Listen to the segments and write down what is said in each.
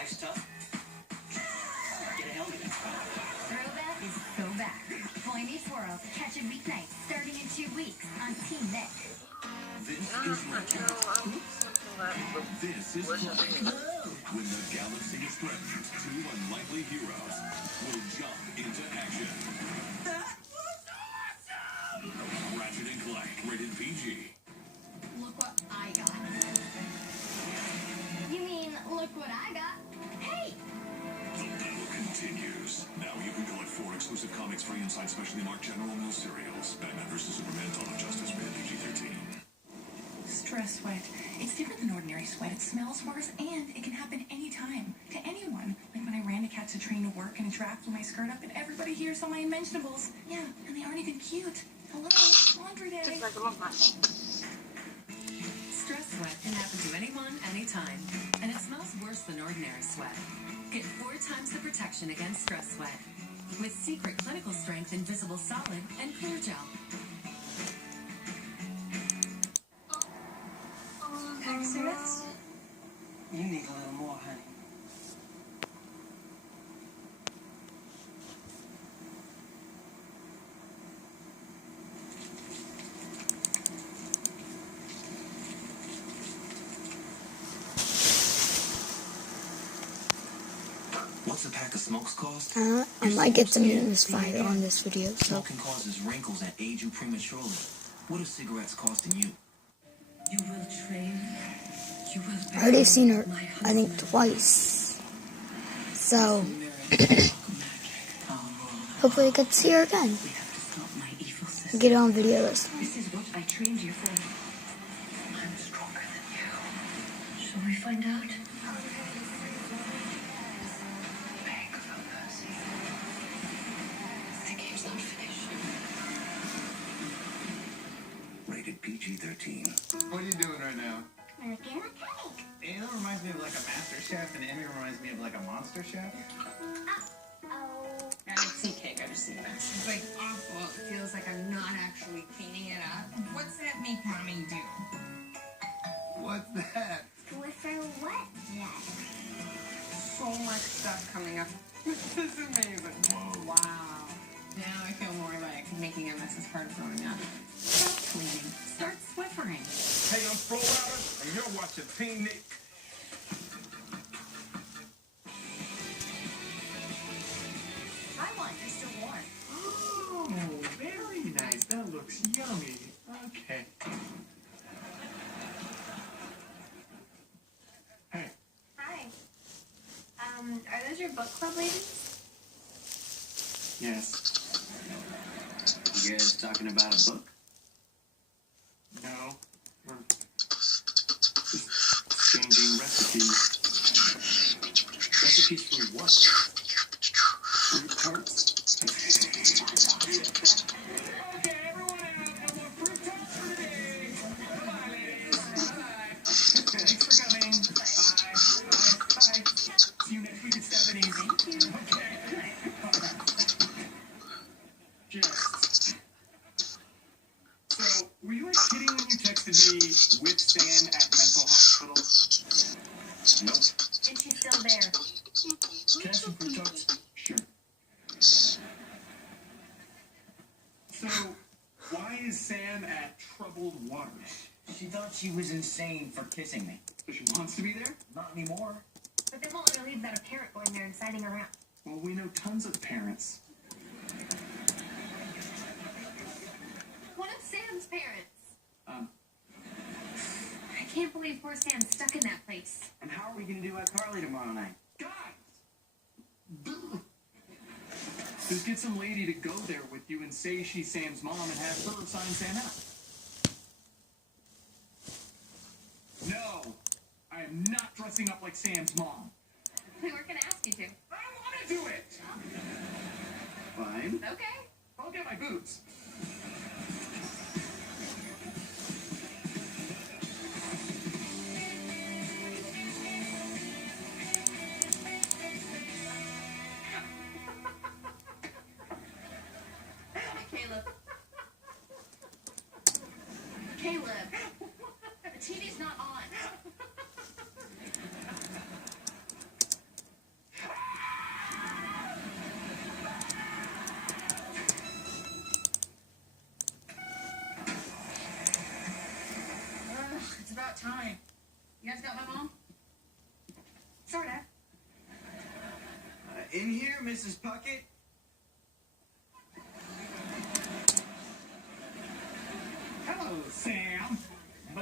life's tough, get a helmet. Throwback is so back. Boy Meets World, catch it weeknights, starting in 2 weeks on Team Nick. This is This is when the galaxy is threatened, two unlikely heroes will jump into action. That was awesome! Ratchet and Clank, rated PG. Look what I got. You mean, look what I got? Hey! The battle continues. Now you can collect 4 exclusive comics free inside specially marked General Mills cereals. Batman vs. Superman, Dawn of Justice, rated PG-13. Stress sweat. It's different than ordinary sweat. It smells worse, and it can happen anytime, to anyone. Like when I ran to catch a train to work and a draft blew my skirt up and everybody here saw my Inventionables. Yeah, and they aren't even cute. Hello, laundry day. Just like a mama. Stress sweat can happen to anyone, anytime. And it smells worse than ordinary sweat. Get 4 times the protection against stress sweat with Secret Clinical Strength Invisible Solid and Clear Gel. Exodus? You need a little more, honey. What's a pack of smokes cost? I might get some misfire on this video, so. Smoking causes wrinkles and age you prematurely. What are cigarettes costing you? You will train. You will. I already seen her, I think, twice. So, hopefully I get to see her again. We have to stop my evil sister. Get it on video this time. This is what I trained you for. I'm stronger than you. Shall we find out? Beg for mercy. The game's not finished. Rated PG-13. What are you doing right now? Making a cake. Anna reminds me of like a master chef, and Emmy reminds me of like a monster chef. Oh. I don't see cake, I just see mess. It's like awful. It feels like I'm not actually cleaning it up. What's that make mommy do? What's that? Swiffer what, Dad? So much stuff coming up. This is amazing. Whoa. Wow. Now I feel more like making a mess is part of growing up. Stop cleaning. Start Swiffering. Hey, I'm Fro Louder, and you're watching Team Nick. Try one, you're still warm. Oh, very nice. That looks yummy. Okay. Hey. Hi. Are those your book club ladies? Yes. You guys talking about a book? No. We're just exchanging recipes. Recipes for what? Fruit tarts. Okay, everyone out. No more fruit tarts for today. Bye, ladies. Bye. Thanks for coming. Bye. See you next week at Stephanie's. Okay. Just. So, were you like kidding when you texted me with Sam at mental hospital? Nope. And she's still there. Cash and fruit tarts? Sure. So, why is Sam at Troubled Waters? She thought she was insane for kissing me. So she wants to be there? Not anymore. But they won't let her leave without a parent going there and signing her out. Well, we know tons of parents. One of Sam's parents. Um, I can't believe poor Sam's stuck in that place. And how are we going to do iCarly tomorrow night? guys! Just get some lady to go there with you and say she's Sam's mom and have her sign Sam out. No! I am not dressing up like Sam's mom. We weren't gonna ask you to. I don't want to do it! Fine. Okay. I'll get my boots. Caleb, the TV's not on. in here, Mrs. Puckett? Hello, Sam. Bah.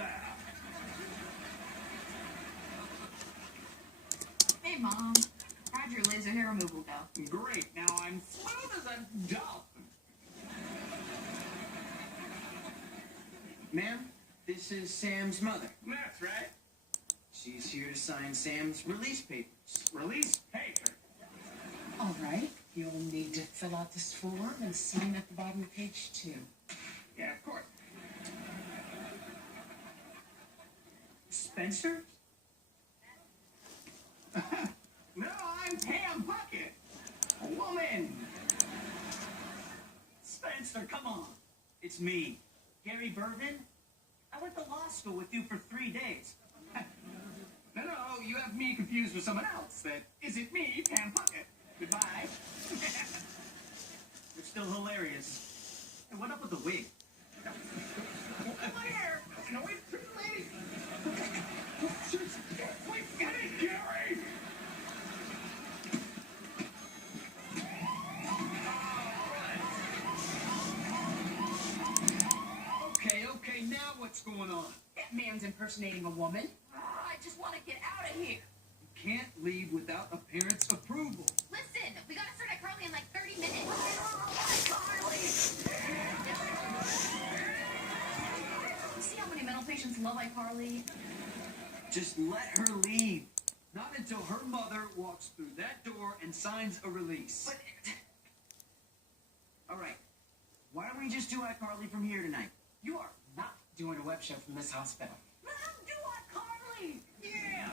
Hey, Mom. How'd your laser hair removal go? Great. Now I'm smooth as a dolphin. Ma'am, this is Sam's mother. That's right. She's here to sign Sam's release papers. Release paper. All right. You'll need to fill out this form and sign at the bottom of page 2. Yeah, of course. Spencer? No, I'm Pam Puckett. A woman. Spencer, come on. It's me, Gary Bervin. I went to law school with you for 3 days. No, you have me confused with someone else. That isn't me, Pam Puckett. Goodbye. You're still hilarious. And what up with the wig? My hair. No, it's pretty lady. Wait, get it, Gary. Okay, now what's going on? That man's impersonating a woman. I just want to get out of here. You can't leave without a parent's approval. Listen, we gotta start at Carly in like 30 minutes. You see how many mental patients love iCarly? Just let her leave. Not until her mother walks through that door and signs a release. But All right. Why don't we just do iCarly from here tonight? you are not doing a web show from this hospital. Let him do iCarly. Yeah.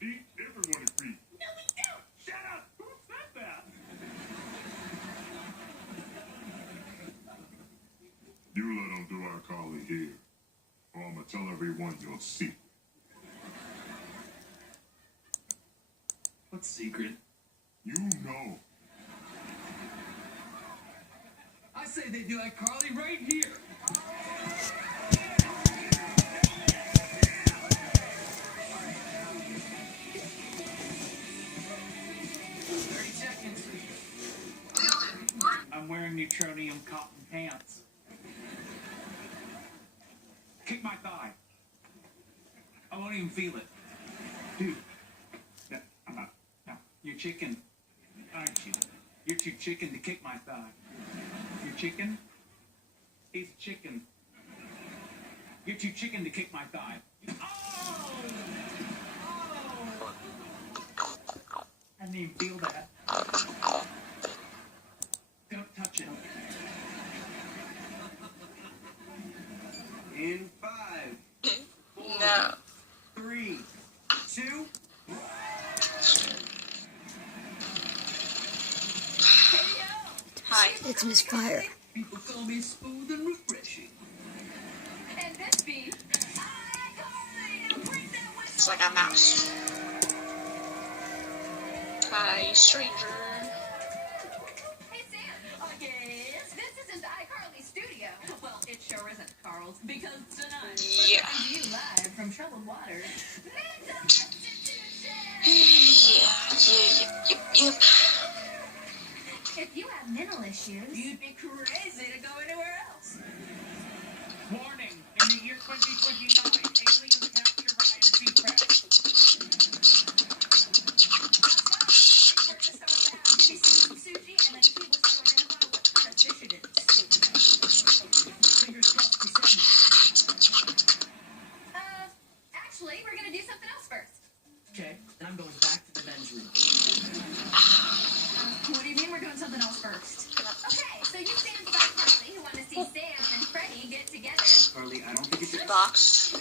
See, everyone agrees. No, we don't. Shut up. Who said that? You let them do iCarly here, or I'm gonna tell everyone your secret. What secret? You know. I say they do iCarly right here. 30 seconds. I'm wearing neutronium cotton pants. Kick my thigh. I won't even feel it. Dude. No, I'm not. No. You're chicken, aren't you? You're too chicken to kick my thigh. You're chicken? He's chicken. You're too chicken to kick my thigh. Oh! I didn't even feel that. Don't touch it. In 5, 4, No. 3, 2. Hi. It's Miss Fire. People call me smooth and refreshing. And this beat. iCarly, now bring that whistle. It's like a mouse. Hi, stranger. Hey, Sam. Yes? This isn't the iCarly studio. Well, it sure isn't, Carl's, because tonight Yeah. we're coming to you live from troubled waters. Yep. If you have mental issues, You'd be crazy to go anywhere else. Warning! In the year 2029, aliens capture Ryan Seacrest. Fingers crossed for Sam. Actually, we're gonna do something else first. Okay, then I'm going back to the men's room. What do you mean we're doing something else first? Okay, so you fans of iCarly who want to see Sam and Freddie get together. Carly, I don't think it's Box.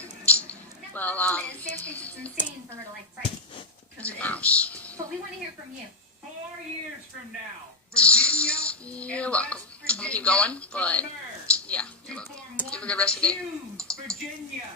Now, Well, the problem is Sam thinks it's insane for her to like Freddie. Because it is. Mouse. But we want to hear from you. 4 years from now, Virginia. You're and welcome. West I'm gonna keep Virginia going, but will merge yeah, to you're welcome. form Have a one good rest of the day. huge Virginia.